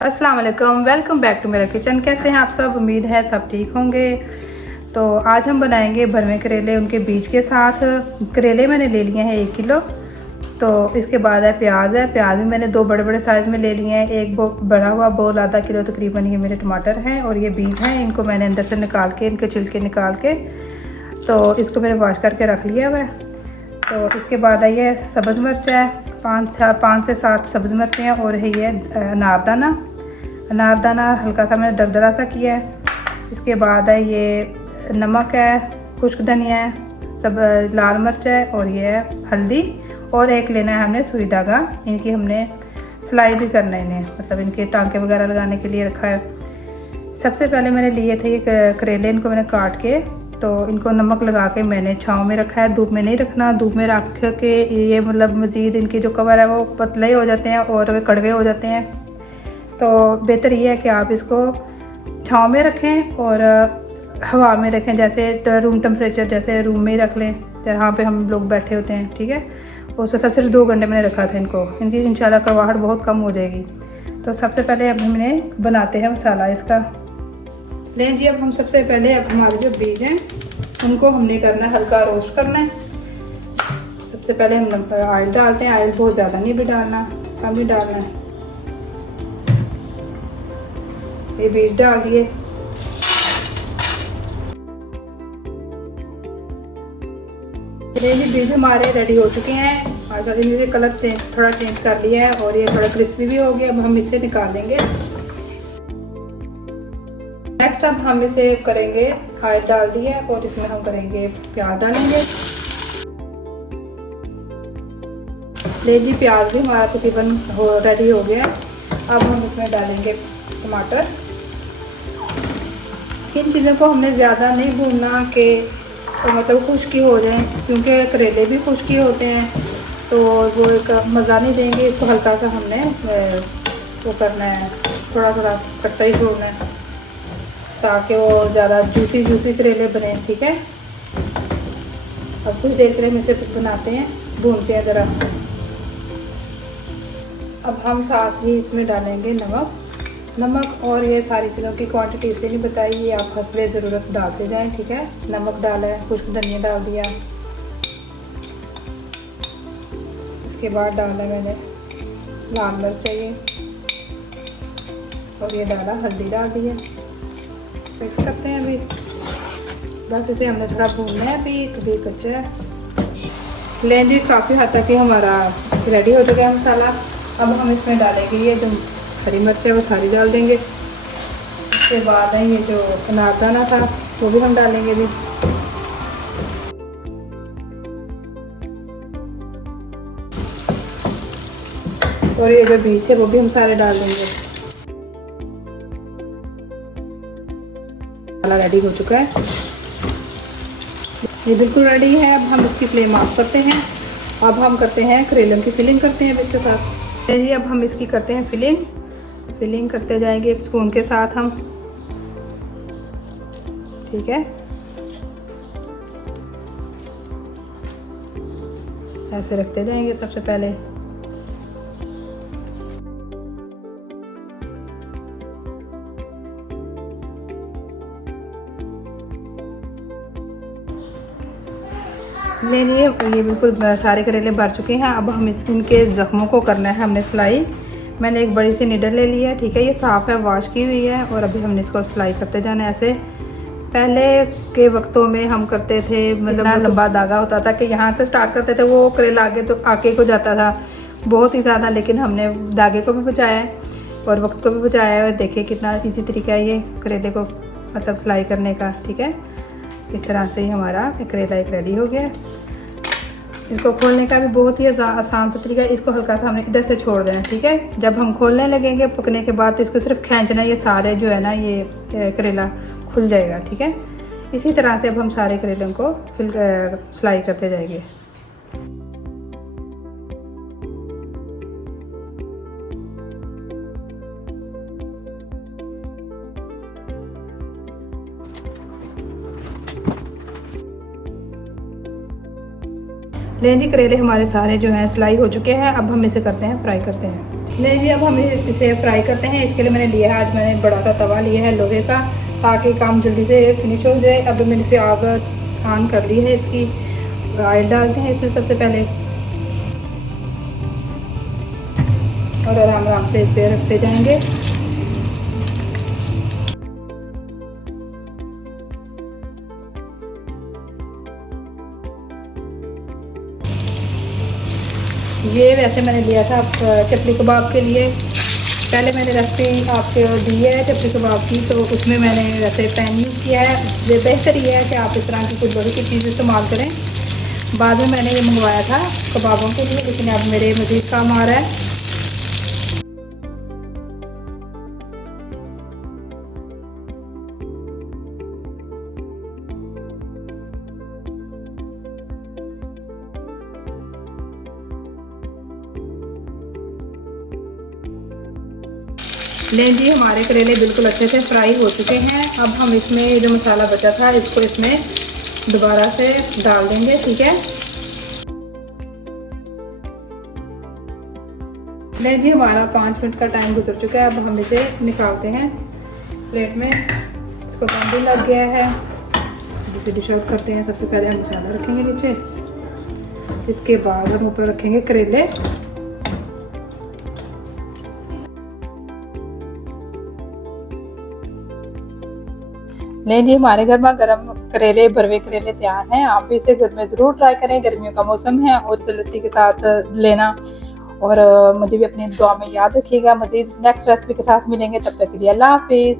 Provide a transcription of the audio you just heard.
अस्सलाम वालेकुम, welcome back to मेरा किचन। कैसे हैं आप सब? उम्मीद है सब ठीक होंगे। तो आज हम बनाएंगे भरवे करेले उनके बीज के साथ। करेले मैंने ले लिए हैं 1 किलो। तो इसके बाद है प्याज भी मैंने 2 बड़े बड़े साइज़ में ले लिए हैं। एक बड़ा हुआ बोल आधा किलो तकरीबन ये मेरे टमाटर हैं, और ये बीज हैं, इनको मैंने अंदर से निकाल के, इनके छिलके निकाल के तो इसको मैंने वॉश करके रख लिया हुआ है। तो इसके बाद है ये सब्ज़ मिर्च है, 5 से 7 सब्ज़ मिर्चें हैं, और है ये अनारदाना हल्का सा मैंने दरदरा सा किया है। इसके बाद है ये नमक है, खुश्क धनिया है, सब लाल मिर्च है, और ये है हल्दी, और एक लेना है हमने सुई धागा। इनकी हमने सिलाई भी करना है इन्हें, मतलब इनके टांके वगैरह लगाने के लिए रखा है। सबसे पहले मैंने लिए थे ये करेले, इनको मैंने काट के तो इनको नमक लगा के मैंने छाँव में रखा है। धूप में नहीं रखना, धूप में रख के ये मतलब मज़ीद इनके जो कवर है वो पतले हो जाते हैं और वे कड़वे हो जाते हैं। तो बेहतर ये है कि आप इसको छाँव में रखें और हवा में रखें, जैसे रूम टेम्परेचर, जैसे रूम में ही रख लें जहाँ पे हम लोग बैठे होते हैं, ठीक है। उससे सबसे 2 घंटे मैंने रखा था इनको, इनकी इंशाल्लाह कड़वाहट बहुत कम हो जाएगी। तो सबसे पहले अब हमने बनाते हैं मसाला इसका। लें जी, अब हम सबसे पहले अब हमारे जो बीज हैं उनको हमने करना है हल्का रोस्ट करना है। सबसे पहले हम ऑयल डालते हैं। ऑयल बहुत ज़्यादा नहीं भी डालना, कम ही डालना है। ये बीज डाल दिए। ये बीज हमारे रेडी हो चुके हैं, अगर इनसे कलर थोड़ा चेंज कर लिया है और ये थोड़ा क्रिस्पी भी हो गया। अब हम इसे निकाल देंगे। नेक्स्ट अब हम इसे करेंगे, ऑयल डाल दिया और इसमें हम करेंगे प्याज डालेंगे। ले जी, प्याज भी हमारा तकरीबन रेडी हो गया। अब हम इसमें डालेंगे टमाटर। इन चीज़ों को हमने ज़्यादा नहीं भूनना कि तो मतलब खुश्की हो जाए, क्योंकि करेले भी खुश्की होते हैं तो वो एक मज़ा नहीं देंगे। इसको हल्का सा हमने वो करना है, थोड़ा थोड़ा कच्चा ही छोड़ना है ताकि वो ज़्यादा जूसी करेले बने, ठीक है। अब कुछ देर के लिए हम इसे बनाते हैं, भूनते हैं ज़रा। अब हम साथ ही इसमें डालेंगे नमक, और ये सारी चीज़ों की क्वांटिटी इसलिए नहीं बताई, ये आप हस्बे ज़रूरत डालते जाएं, ठीक है। नमक डाला है, खुश्क धनिया डाल दिया। इसके बाद डाला मैंने लाल मिर्च चाहिए, और ये डाला हल्दी डाल दिया। मिक्स करते हैं अभी, बस इसे हमने थोड़ा भूनना है, अभी कभी कच्चा है। लें जी, काफ़ी हद तक हमारा रेडी हो चुका है मसाला। अब हम इसमें डालेंगे ये जो हरी मिर्च है वो सारी डाल देंगे। उसके बाद है ये जो अनारदाना था वो भी हम डालेंगे भी। और ये जो बीज थे वो भी हम सारे डाल देंगे। मसाला रेडी हो चुका है, ये बिल्कुल रेडी है। अब हम इसकी फ्लेम ऑफ करते हैं। अब हम करते हैं करेलों की फिलिंग करते हैं अब इसके साथ। जी, अब हम इसकी करते हैं फिलिंग करते जाएंगे एक स्पून के साथ हम, ठीक है। ऐसे रखते जाएंगे सबसे पहले। ले लिए, ये बिल्कुल सारे करेले भर चुके हैं। अब हम इनके ज़ख्मों को करना है हमने सिलाई। मैंने एक बड़ी सी नीडल ले ली है, ठीक है। ये साफ़ है, वॉश की हुई है, और अभी हमने इसको सिलाई करते जाना है ऐसे। पहले के वक्तों में हम करते थे, मतलब लंबा धागा होता था कि यहाँ से स्टार्ट करते थे, वो करेला आगे तो आगे को जाता था बहुत ही ज़्यादा, लेकिन हमने धागे को भी बचाया है और वक्त को भी बचाया है। देखिए कितना ईजी तरीका है ये करेले को मतलब सिलाई करने का, ठीक है। इस तरह से ही हमारा करेला एक रेडी हो गया। इसको खोलने का भी बहुत ही आसान सा तरीका है। इसको हल्का सा हमने इधर से छोड़ देना, ठीक है। जब हम खोलने लगेंगे पकने के बाद तो इसको सिर्फ खींचना, ये सारे जो है ना ये करेला खुल जाएगा, ठीक है। इसी तरह से अब हम सारे करेलों को सिलाई करते जाएंगे। लें जी, करेले हमारे सारे जो हैं सिलाई हो चुके हैं। अब हम इसे करते हैं फ्राई करते हैं। नहीं जी, अब हम इसे फ्राई करते हैं। इसके लिए मैंने लिया है, आज मैंने बड़ा सा तवा लिया है लोहे का, ताकि काम जल्दी से फिनिश हो जाए। अब मैंने इसे आग ऑन कर ली है इसकी। ऑयल डालते हैं इसमें सबसे पहले और आराम आराम से इस पर रखते जाएंगे। ये वैसे मैंने लिया था चपली कबाब के लिए। पहले मैंने रेसिपी आपको दी है चपली कबाब की, तो उसमें मैंने वैसे पैन यूज़ किया है। ये बेहतर ये है कि आप इस तरह की कुछ लोहे की चीज़ इस्तेमाल करें। बाद में मैंने ये मंगवाया था कबाबों के लिए, लेकिन अब मेरे मज़ीद काम आ रहा है। लें जी, हमारे करेले बिल्कुल अच्छे से फ्राई हो चुके हैं। अब हम इसमें जो मसाला बचा था इसको इसमें दोबारा से डाल देंगे। ठीक है, लें जी, हमारा 5 मिनट का टाइम गुजर चुका है। अब हम इसे निकालते हैं प्लेट में। इसको बंद भी लग गया है। इसे डिश आउट करते हैं। सबसे पहले हम मसाला रखेंगे नीचे, इसके बाद हम ऊपर रखेंगे करेले। नहीं जी, हमारे घर में गरम करेले, भरवे करेले तैयार हैं। आप भी इसे घर में ज़रूर ट्राई करें। गर्मियों का मौसम है और इसे लस्सी के साथ लेना। और मुझे भी अपनी दुआ में याद रखिएगा। मज़ीद नेक्स्ट रेसिपी के साथ मिलेंगे, तब तक के लिए अल्लाह हाफिज़।